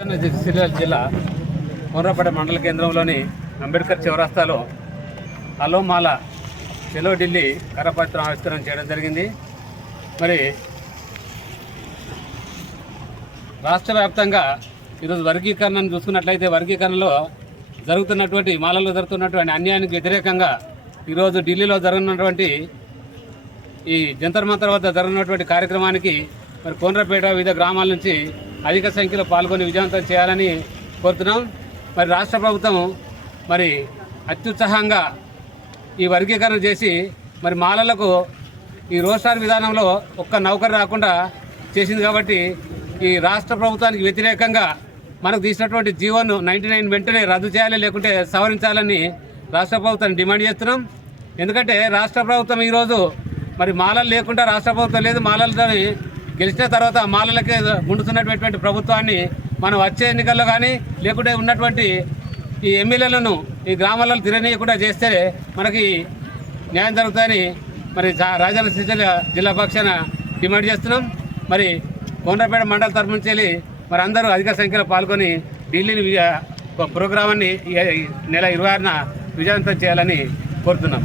సిరిసిల్ల జిల్లా కోనరాపేట మండల కేంద్రంలోని అంబేద్కర్ చౌరస్తాలో హలో మాల చెలో ఢిల్లీ కరపత్రం ఆవిష్కరణ చేయడం జరిగింది. మరి రాష్ట్ర వ్యాప్తంగా ఈరోజు వర్గీకరణను చూసుకున్నట్లయితే వర్గీకరణలో జరుగుతున్నటువంటి మాలలో జరుగుతున్నటువంటి అన్యాయానికి వ్యతిరేకంగా ఈరోజు ఢిల్లీలో జరగనున్నటువంటి ఈ జంతర్ మంతర్ వద్ద జరగనున్నటువంటి కార్యక్రమానికి మరి కోనరాపేట వివిధ గ్రామాల నుంచి అధిక సంఖ్యలో పాల్గొని విజయవంతం చేయాలని కోరుతున్నాం. మరి రాష్ట్ర ప్రభుత్వం మరి అత్యుత్సాహంగా ఈ వర్గీకరణ చేసి మరి మాలలకు ఈ రోస్టార్ విధానంలో ఒక్క నౌకరు రాకుండా చేసింది. కాబట్టి ఈ రాష్ట్ర ప్రభుత్వానికి వ్యతిరేకంగా మనకు తీసినటువంటి జీవోను 99 వెంటనే రద్దు చేయాలి, లేకుంటే సవరించాలని రాష్ట్ర ప్రభుత్వాన్ని డిమాండ్ చేస్తున్నాం. ఎందుకంటే రాష్ట్ర ప్రభుత్వం ఈరోజు మరి మాలలు లేకుండా రాష్ట్ర ప్రభుత్వం లేదు. మాలలతో గెలిచిన తర్వాత మాలలకే గుండుతున్నటువంటి ప్రభుత్వాన్ని మనం వచ్చే ఎన్నికల్లో కానీ లేకుంటే ఉన్నటువంటి ఈ ఎమ్మెల్యేలను ఈ గ్రామాలలో తిరగనీయకుండా చేస్తే మనకి న్యాయం జరుగుతుందని మరి రాజన్న సిరిసిల్ల జిల్లా పక్షాన డిమాండ్ చేస్తున్నాం. మరి కోనరాపేట మండల తరఫు నుంచి వెళ్ళి మరి అందరూ అధిక సంఖ్యలో పాల్గొని ఢిల్లీ ప్రోగ్రామాన్ని నెల 26న విజయవంతం చేయాలని కోరుతున్నాం.